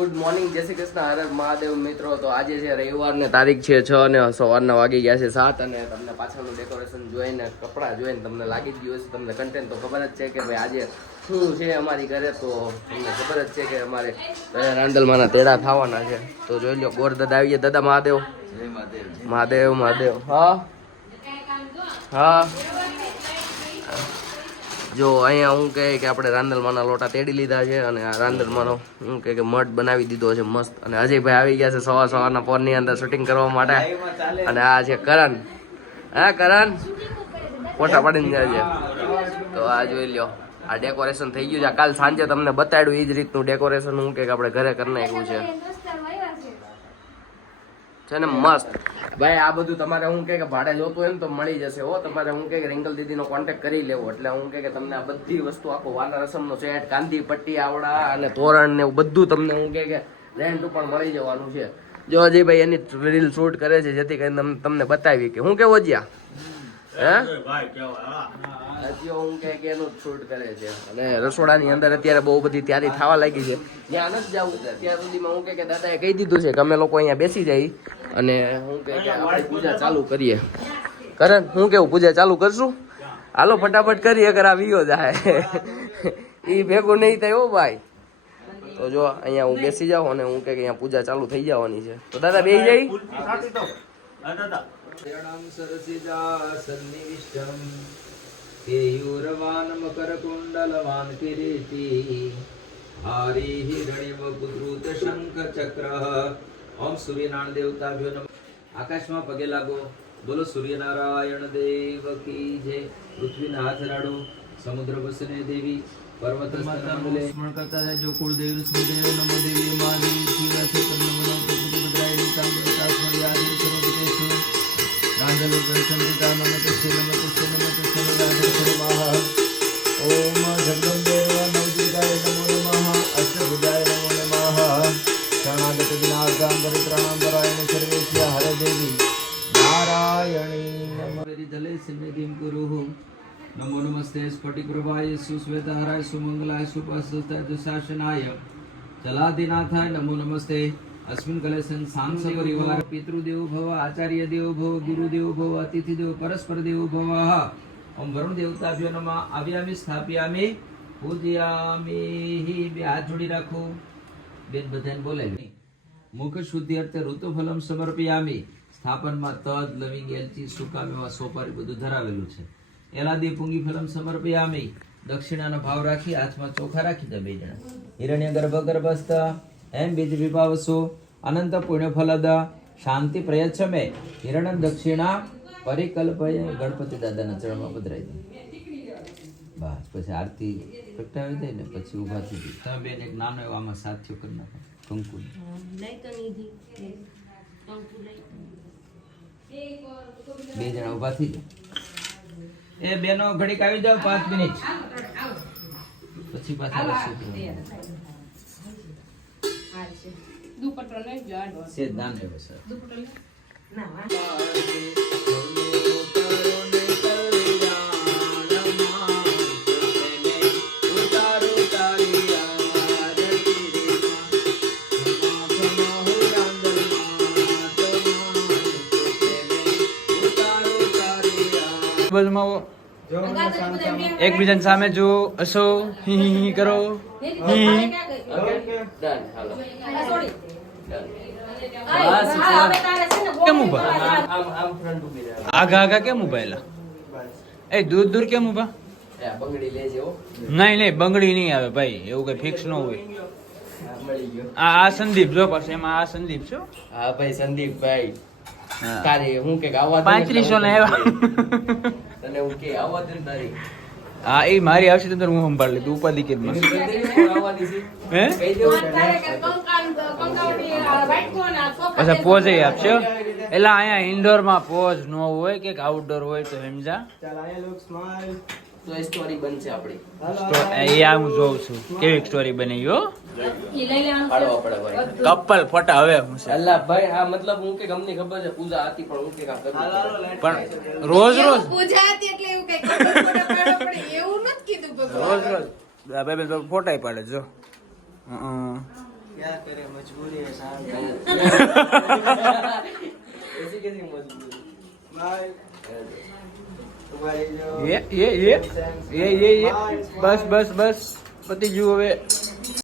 Good morning, જય શ્રી કૃષ્ણ, હર હર મહાદેવ મિત્રો. તો આજે છે રવિવાર ને તારીખ છે 6 અને સવારના વાગી ગયા છે 7 અને તમને પાછળનું ડેકોરેશન જોઈને કપડાં જોઈને તમને લાગી જ ગયું હશે, તમને કન્ટેન્ટ તો ખબર જ છે કે ભાઈ આજે શું છે અમારી ઘરે. તો તમને ખબર જ છે કે અમારે રાંદલમાંના તેડા થવાના છે. તો જોઈ લો ગોર દાદા આવી ગયા. દાદા મહાદેવ મહાદેવ મહાદેવ. હા હા જો અહીંયા હું કહે કે આપણે રાંદલમાંના લોટા તેડી લીધા છે અને આ રાંદલમાંનો હું કહે કે મઠ બનાવી દીધો છે મસ્ત. અને અજયભાઈ આવી ગયા છે સવારના પોરની અંદર શૂટિંગ કરવા માટે. અને આ છે કરણ. હા કરણ ફોટા પાડીને જાય છે. તો આ જોઈ લ્યો આ ડેકોરેશન થઈ ગયું છે. કાલ સાંજે તમને બતાડ્યું એ જ રીતનું ડેકોરેશન હું કે આપણે ઘરે કરી નાખ્યું છે ને મસ્ત. ભાઈ આ બધું તમારે હું કે ભાડે જોતું હોય ને તો મળી જશે હો. તમારે હું કે રિંકલ દીદીનો કોન્ટેક્ટ કરી લેવો એટલે હું કે તમને આ બધી વસ્તુ આખો વાના રસમનો સેટ, કાંદી પટ્ટી આવડા અને તોરણ ને એવું બધું તમને હું કે રેન્ટ ઉપર મળી જવાનું છે. જો અજયભાઈ એની રીલ શૂટ કરે છે જેથી કરીને તમને બતાવી કે હું કેવો જ્યાં હે હું કે એનું શૂટ કરે છે. અને રસોડાની અંદર અત્યારે બહુ બધી તૈયારી થવા લાગી છે. ત્યાં નથી જવું ત્યાં સુધીમાં હું કે દાદાએ કહી દીધું છે કે અમે લોકો અહીંયા બેસી જઈએ અને હું કે આપણે પૂજા ચાલુ કરીએ. કરણ હું કેવું પૂજા ચાલુ કરશું? હાલો ફટાફટ કરીએ અગર આ વિયો જાય એ ભેગું નહીં થાય હો ભાઈ. તો જો અહીંયા હું બેસી જાઉં અને હું કે અહીંયા પૂજા ચાલુ થઈ જવાની છે. તો દાદા બેસી જાય. કેયુરવાન મકરકુંડલવાન કિરીટી હારી હિરણ્યવ કુદ્રુત શંખ ચક્ર. ઓમ સૂર્યનારાયણ દેવતાભ્યો નમઃ. આકાશમાં પગે લાગો, બોલો સૂર્યનારાયણ દેવ કી જય. પૃથ્વીના હાથ રાડો, સમુદ્ર વસને દેવી પર્વત સ્તંભલે સ્મરણ કરતા જાય. જો કુળદેવ સ્મૃદેવ નમો દેવી માદેવી શિવાસે કર્મનો પ્રતિપદ્રાય સાંભળતા સ્મર્યાદિ સર્વદેશો રાંદલ પ્રસન્નતા નમતે નમતે નમતે સર્વરાધે સર્વાહ. ઓમ જગદંબે નવદુર્ગાય નમો નમઃ. અષ્ટભુજાય નમો નમઃ. શરણાગત વિનાશાં પરિત્રાણાંતરાયણ સર્વેશ્ય હર દેવી નારાયણી નમઃ. જલે સિદ્ધિં કુરુઃ. નમો નમસ્તે સ્ફટિકપ્રભાય સુશ્વેતહારાય સુમંગલાય સુપસ્થિતાય દુશાસનાય જલાધિનાથાય નમો નમસ્તે. અસ્મિન કલેશન સાંસ પરિવાર પિતૃદેવો ભવ, આચાર્ય દેવો ભવ, ગુરુદેવો ભવ, અતિથિ દેવો પરસ્પર દેવો ભવ. ઓમ વરુણ દેવતાભ્યો નમઃ. આવ્યામિ સ્થાપ્યામિ પૂજયામિ. બે હાથ જોડી રાખો. બેન બધાને બોલાવી. મુખ શુદ્ધિ અર્થે ઋતુફલમ સમર્પયામિ. સ્થાપનમાં તજ, લવિંગ, એલચી, સૂકા મેવા, સોપારી બધું ધરાવેલું છે. એલાદી પુંગી ફલમ સમર્પયામિ. દક્ષિણાનો ભાવ રાખી હાથમાં ચોખા રાખી દે બે જણા. હિરણ્ય ગર્ભ ગર્ભસ્થ એમ બીજ વિભાવસો અનંત પુણ્ય ફલદ શાંતિ પ્રયચ્છમે. હિરણ્ય દક્ષિણા પરિકલ્પય. ગણપતિ દાદાના ચરણમાં પધરાઈ દે. બસ પછી આરતી પ્રગટાવી દે ને પછી ઊભા થઈ જાય. તમે બેન એક નાનો એવો આમાં સાથીઓ કરી નાખો કંકુ. બે જણા ઊભા થઈ જાય. એ બેનો ઘડીક આવી જાવ 5 મિનિટ પછી પાછા રસોઈ દુપટ્ટો લઈ જાડો છે દાન એવો સર દુપટ્ટો લે ના એકબીજાની સામે જો હસો હી કરો. કેમ ઉભા આગા આગા કેમ ઉભા? એલા એ દૂર દૂર કેમ ઉભા? નહીં બંગડી નહીં આવે ભાઈ, એવું કઈ ફિક્સ ન હોય. આ સંદીપ જો પાસે એમાં આ સંદીપ છો. હા ભાઈ સંદીપ ભાઈ તારે હું કે આવવા 3500 ને આવ્યા તને હું કે આવવા દે તારી. હા એ મારી આવશે તો હું સંભાળ લીધું ઉપાધિ કે હે અચ્છા પોઝ આપશો. એટલે અહીંયા ઇન્ડોર માં પોઝ ન હોય કે આઉટડોર હોય તો સમજા. તો સ્ટોરી બનશે આપણી. એ આ હું જોઉં છું કેવી સ્ટોરી બની હો. કપલ ફોટા હવે હું છે અલ્લા ભાઈ. હા મતલબ હું કે ગમની ખબર છે પૂજા હતી પણ હું કે કામ પણ રોજ રોજ પૂજા હતી એટલે એવું કઈ ફોટા પડે એવું નથી કીધું. રોજ રોજ ફોટા પાડે જો क्या करे मजबूरी है साहब ऐसी कैसी मजबूरी भाई तुम्हारी जो ये बस पति जू હવે